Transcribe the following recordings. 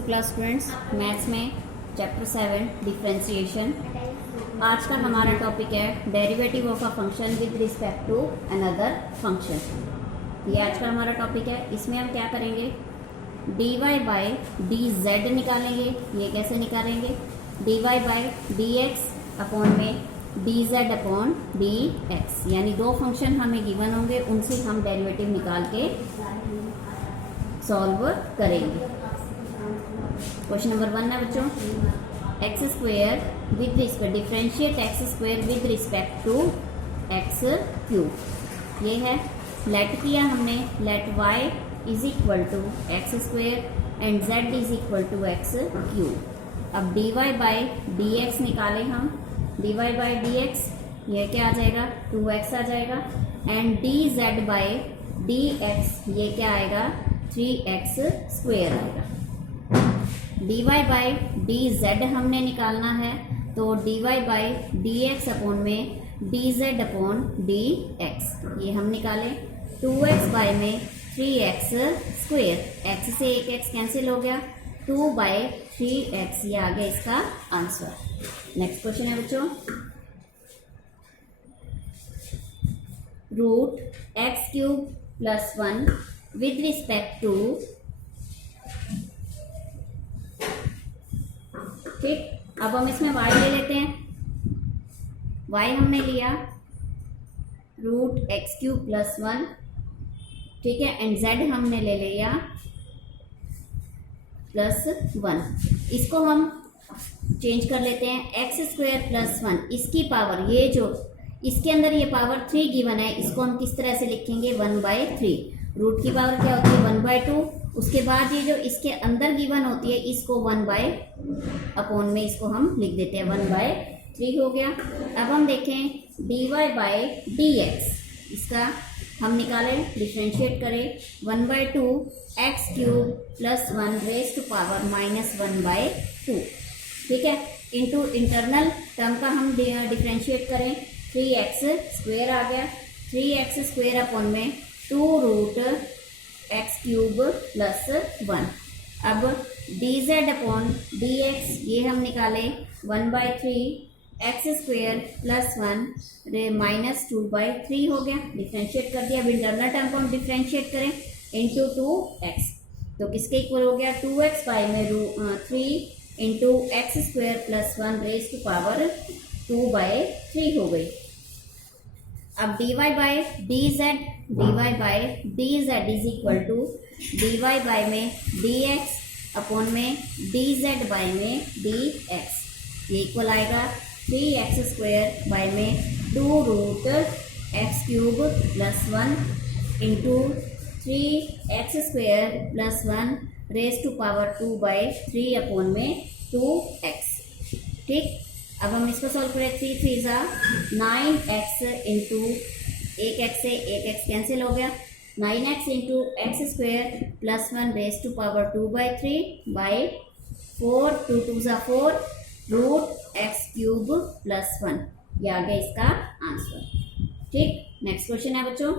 To class students, maths में chapter 7 differentiation. आज का हमारा टॉपिक है derivative of a function with respect to another function. ये आज का हमारा टॉपिक है। इसमें हम क्या करेंगे, D Y by D Z निकालेंगे। ये कैसे निकालेंगे, D Y by D x upon में D Z upon D X, यानी दो फंक्शन हमें गिवन होंगे, उनसे हम डेरिवेटिव निकाल के सॉल्व करेंगे। क्वेश्चन नंबर 1 है बच्चों, X square with respect differentiate X square with respect to X cube. ये है, लेट किया हमने, let Y is equal to X square and Z is equal to X cube. अब D Y by D X निकालें हम, D Y by D x ये क्या आ जाएगा, 2x आ जाएगा, and D Z by D x ये क्या आएगा, 3x स्क्वेयर आएगा। D Y by D Z हमने निकालना है, तो D Y by D x upon में D Z upon D x ये हम निकालें। 2x बाय में 3x स्क्वेयर, x से एक x कैंसिल हो गया, 2 बाई 3x ये आ गया इसका आंसर। नेक्स्ट क्वेश्चन है बच्चों, root x cube plus 1 with respect to, ठीक। अब हम इसमें y ले लेते हैं। y हमने लिया रूट एक्स क्यूब प्लस 1, ठीक है, एंड z हमने ले लिया प्लस 1। इसको हम चेंज कर लेते हैं, एक्स स्क्वायर प्लस 1 इसकी पावर, ये जो इसके अंदर ये पावर 3 गिवन है, इसको हम किस तरह से लिखेंगे, 1/3। रूट की पावर क्या होती है, 1/2। उसके बाद ये जो इसके अंदर गिवन होती है, इसको 1 अपॉन में इसको हम लिख देते हैं, 1/3 हो गया। अब हम देखें d Y by D x, इसका हम निकालें, डिफ्रेंशिएट करें, 1/2 x cube plus 1 raise to power -1/2, ठीक है, इंटू इंटरनल टर्म का हम डिफ्रेंशिएट करें, 3x स्क्वेयर आ गया, 3x स्क्वेयर अपॉन में 2 रूट एक्स क्यूब प्लस 1। अब D Z upon D x ये हम निकाले, 1/3 एक्स स्क्वेयर प्लस 1 -2/3 हो गया, डिफ्रेंशिएट कर दिया। अब इंटरनल टर्म को हम डिफ्रेंशिएट करें, इंटू 2x, तो किसके इक्वल हो गया, 2x बाई में 3 into x square plus 1 raise to power 2/3 हो गई। अब D Y by D z, d Y by D z is equal to d Y by में डी एक्स अपॉन में डी जेड बाई में d x, ये equal आएगा 3x square by में 2 root x cube plus 1 into 3x square plus 1 raise to power 2/3 upon में 2x, ठीक। अब हम इसको सॉल्व करें, 3 3 जा 9x इंटू एक x से एक x कैंसिल हो गया, 9x into x square plus 1 raise to power 2/3 by 4, 2 2 जा 4 रूट एक्स क्यूब प्लस 1, ये आ गया इसका आंसर, ठीक। नेक्स्ट क्वेश्चन है बच्चों,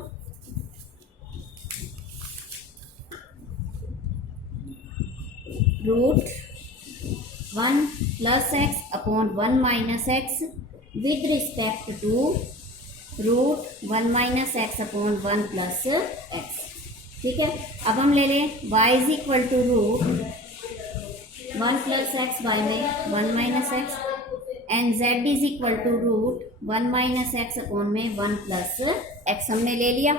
root 1 plus x upon 1 minus x with respect to root 1 minus x upon 1 plus x, ठीक है। अब हम ले लें y is equal to root 1 plus x by में 1 minus x and z is equal to root 1 minus x upon में 1 plus x हमने ले लिया।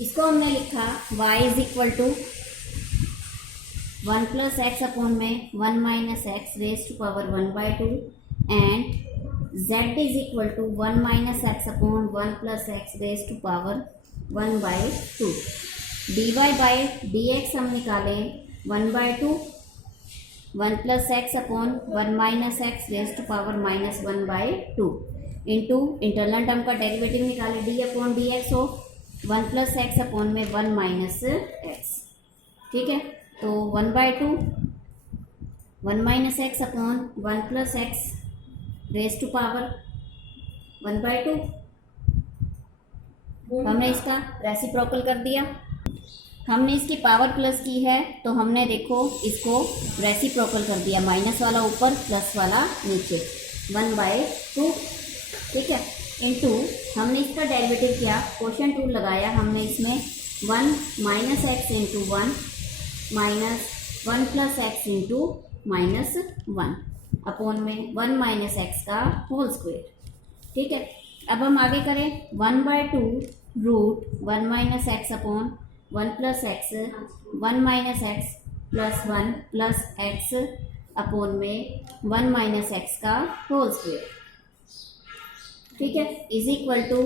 इसको हमने लिखा y is equal to 1 plus x upon में 1 minus x raise to power 1/2 and z is equal to 1 minus x upon 1 plus x raise to power 1/2। D Y by D x हम निकालें, 1/2 1 plus x upon 1 minus x raise to power -1/2 into internal term का derivative निकालें, d upon D x हो 1 plus x upon में 1 minus x, ठीक है। तो 1/2 1 minus x upon 1 plus x raise to power 1/2, हमने इसका रेसिप्रोकल कर दिया। हमने इसकी पावर प्लस की है तो हमने देखो इसको रेसिप्रोकल कर दिया, माइनस वाला ऊपर प्लस वाला नीचे, 1/2, ठीक है, इनटू हमने इसका डेरिवेटिव किया, क्वोशिएंट रूल लगाया हमने इसमें, 1 minus x into 1 minus 1 plus x into minus 1 upon में 1 माइनस एक्स का होल स्क्वायर, ठीक है। अब हम आगे करें, 1/2 root 1 minus x upon 1 plus x, 1 minus x plus 1 plus x upon में 1 माइनस एक्स का होल स्क्वायर, ठीक है, is equal to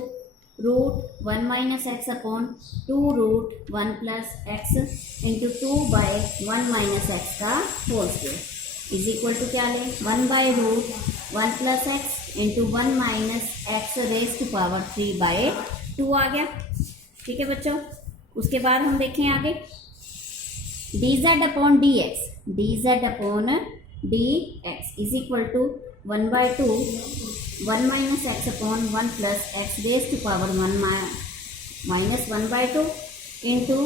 root 1 minus x upon 2 root 1 plus x into 2/1 minus x का whole square is equal to क्या लें, 1/√1 plus x into 1 minus x raise to power 3/2 आ गया, ठीक है बच्चों। उसके बाद हम देखें आगे, dz upon dx is equal to 1/2 1 minus x upon 1 plus x raise to power 1 minus 1/2 into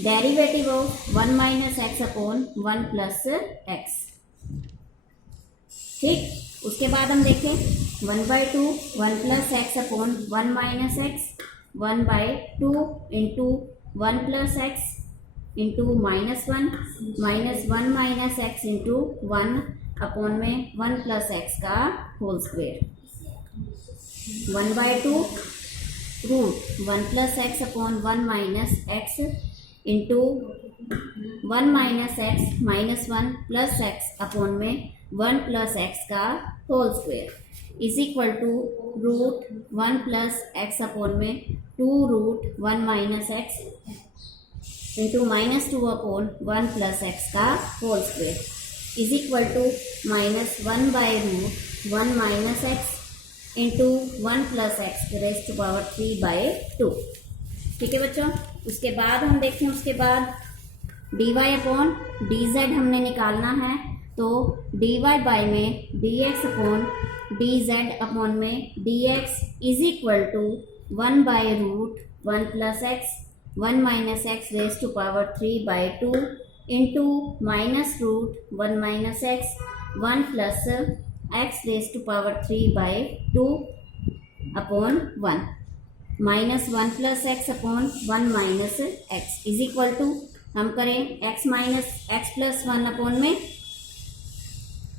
derivative of 1 minus x upon 1 plus x, ठीक। उसके बाद हम देखें 1/2 1 plus x upon 1 minus x, 1/2 into 1 plus x into -1 minus 1 minus x into 1 upon में 1 plus x का whole square, 1/2 root 1 plus x upon 1 minus x into 1 minus X minus 1 plus x upon में 1 plus x का whole square is equal to root 1 plus x upon में 2 root 1 minus x into -2 upon 1 plus x का whole square is equal to -1/√1 minus x into 1 plus x raise to power 3/2, ठीक है बच्चों। उसके बाद हम देखें, उसके बाद dy अपॉन dz हमने निकालना है, तो dy बाय में dx अपॉन dz अपॉन में dx is equal to 1/√1 plus x 1 minus x raise to power 3/2 into -√1 minus x 1 plus x raise to power 3/2 upon 1 minus 1 plus x upon 1 minus x is equal to, हम करें x minus x plus 1 upon में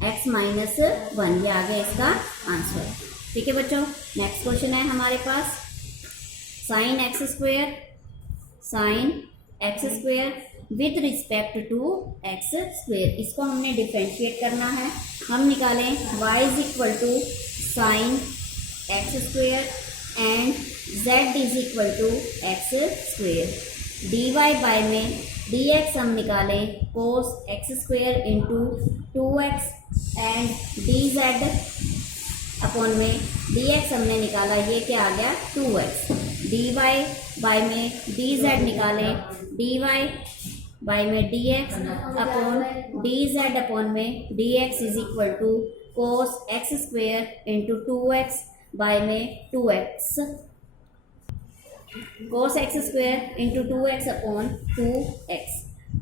x minus 1, ये आ गया इसका answer, ठीक है बच्चों। Next question है हमारे पास, sine X square with respect to X square, इसको हमने डिफरेंशिएट करना है। हम निकालें y is equal to sine X square and z is equal to X square, dy by में dx हम निकालें cos x square into 2x and dz upon में dx हमने निकाला, ये क्या आ गया 2x, dy बाय में dz निकालें, dy बाय में dx अपॉन dz अपॉन में dx is equal to cos x square into 2x by में 2x, cos x square into 2x upon 2x,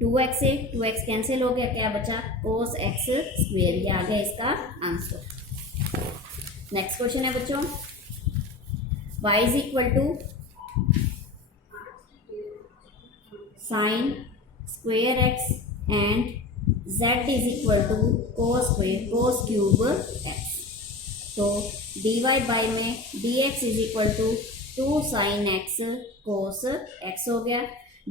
2x से 2x कैंसिल हो गया, क्या बचा कोस एक्स स्क्वेयर, ये आ गया इसका आंसर। नेक्स्ट क्वेश्चन है बच्चों, y is equal to sine square x and z is equal to cos cube x, तो dy बाय में dx is equal to 2 sine x cos x हो गया,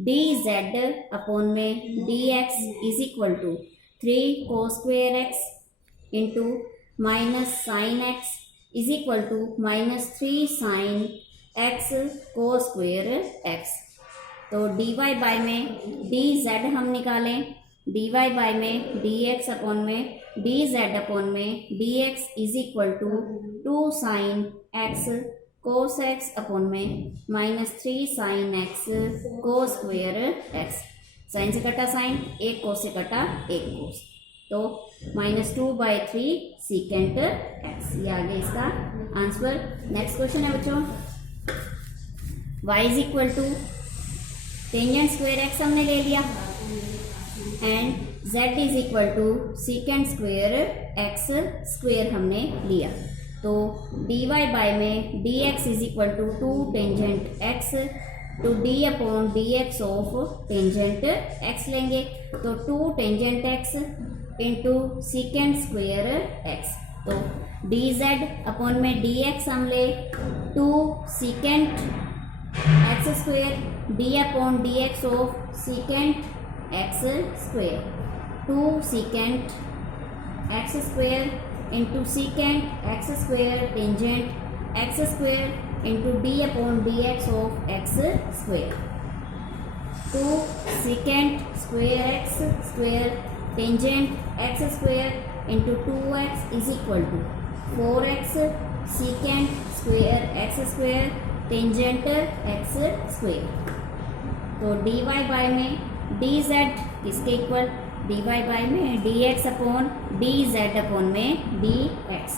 dz upon में dx is equal to 3 cos square x into minus sine x is equal to -3 sine x cos square x, तो dy by में dz हम निकालें, dy by में dx upon में dz upon में dx is equal to 2 sine x cos x upon में -3 sine x cos square x, sine से कटा साइन, एक कोस से कटा एक कोस, तो -2/3 सीकेंट एक्स, ये आ गया इसका आंसर। नेक्स्ट क्वेश्चन है बच्चों, y is equal to tangent square x हमने ले लिया and z is equal to secant square x square हमने लिया। तो dy बाय में dx is equal to 2 tangent x to d upon dx of tangent x लेंगे। तो 2 tangent x into secant square x, तो dz अपॉन में dx हम ले 2 secant x square d upon dx of secant x square, 2 secant x square into secant x square tangent x square into d upon dx of x square, 2 secant square x square tangent x square into 2x is equal to 4x secant square x square tangent x square. तो dy by में dz किसके equal, dy by में dx upon dz upon में dx,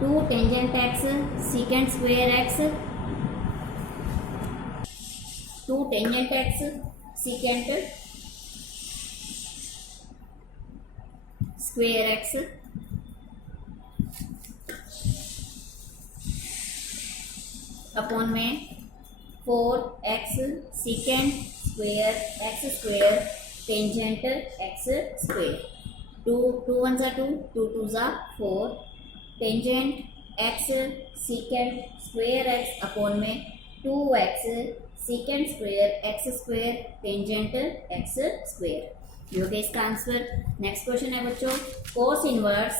2 tangent x secant square x, 2 tangent x secant square x upon में 4x secant square x square tangent x square, 2 1 2 2 2 4 tangent x secant square x upon में 2x secant square x square tangent x square. ये हो गया इसका answer. Next question है बच्चों, cos inverse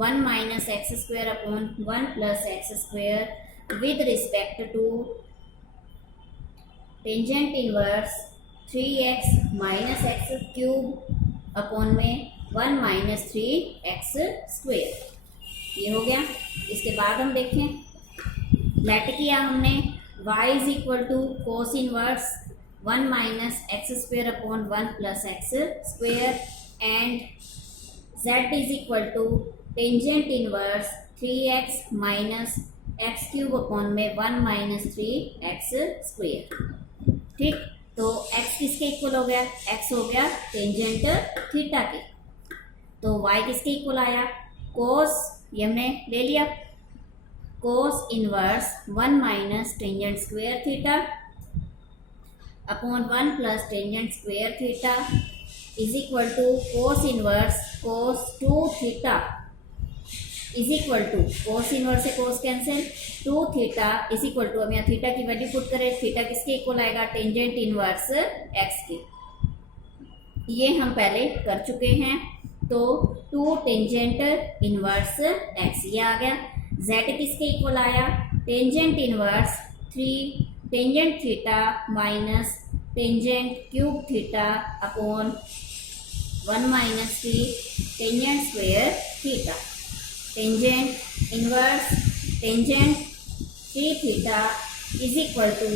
1 minus x square upon 1 plus x square with respect to tangent inverse 3x minus x cube upon में 1 minus 3x square. ये हो गया। इसके बाद हम देखें, लेट किया हमने y is equal to cos inverse 1 minus x square upon 1 plus x square and z is equal to tangent inverse 3x minus x cube upon में 1 माइनस 3x स्क्वायर। ठीक, तो x किसके इक्वल हो गया, x हो गया tangent theta के। तो y किसके इक्वल आया, कोस, ये हमने ले लिया, cos inverse 1 minus tangent square theta upon 1 plus tangent square theta is equal to cos inverse cos 2 theta is equal to, cos inverse से cos cancel, 2 theta is equal to, हम यहाँ theta की value put करें, theta किसके equal आएगा, tangent inverse X के। ये हम पहले कर चुके हैं। तो 2 टेंजेंट इनवर्स एक्स, ये आ गया। z किसके इक्वल आया, tangent inverse 3 tangent theta minus tangent cube theta upon 1 minus 3 tangent square theta, tangent inverse tangent 3 theta is equal to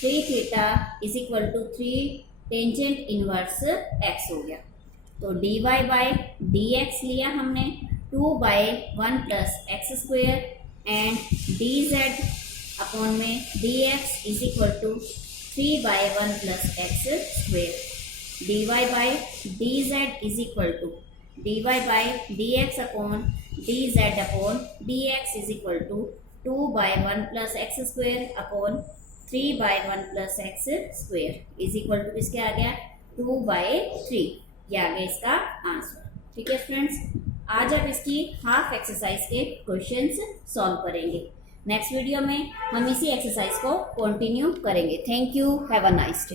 3 theta is equal to 3 tangent inverse x हो गया। तो dy by dx लिया हमने 2 by 1 plus x square and dz upon में dx is equal to 3 by 1 plus x square, dy by dz is equal to dy by dx upon dz upon dx is equal to 2 by 1 plus x square upon 3 by 1 plus x square is equal to किसके आ गया, 2 bye 3। ये आ गया इसका answer. ठीक है friends, आज आप इसकी हाफ एक्सरसाइज के क्वेश्चंस सॉल्व करेंगे। नेक्स्ट वीडियो में हम इसी एक्सरसाइज को कंटिन्यू करेंगे। Thank you, have a nice day.